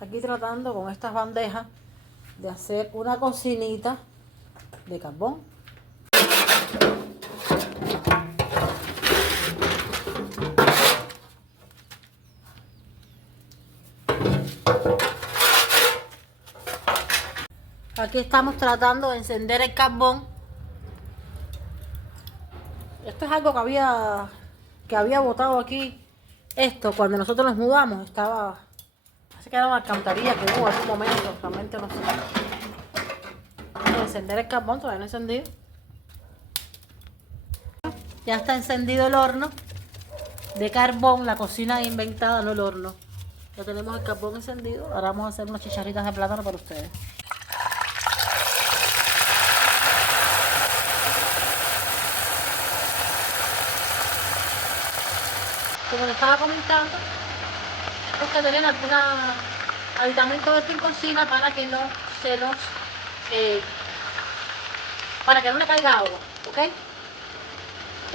aquí tratando con estas bandejas de hacer una cocinita de carbón. Aquí estamos tratando de encender el carbón. Esto es algo que había botado aquí. Esto, cuando nosotros nos mudamos, estaba... Así que era una alcantarilla que hubo en algún momento, realmente no sé. Vamos a encender el carbón, todavía no he encendido. Ya está encendido el horno de carbón, la cocina inventada, no el horno. Ya tenemos el carbón encendido. Ahora vamos a hacer unas chicharritas de plátano para ustedes. Como les estaba comentando, es que tener algún aditamento de esto en cocina para que no se nos... para que no le caiga agua, ¿ok?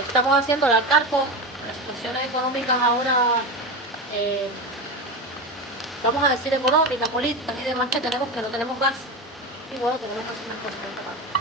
Estamos haciendo la carbón. Las situaciones económicas ahora, vamos a decir económicas, políticas y demás que tenemos, que no tenemos gas. Y bueno, tenemos que hacer unas cosas.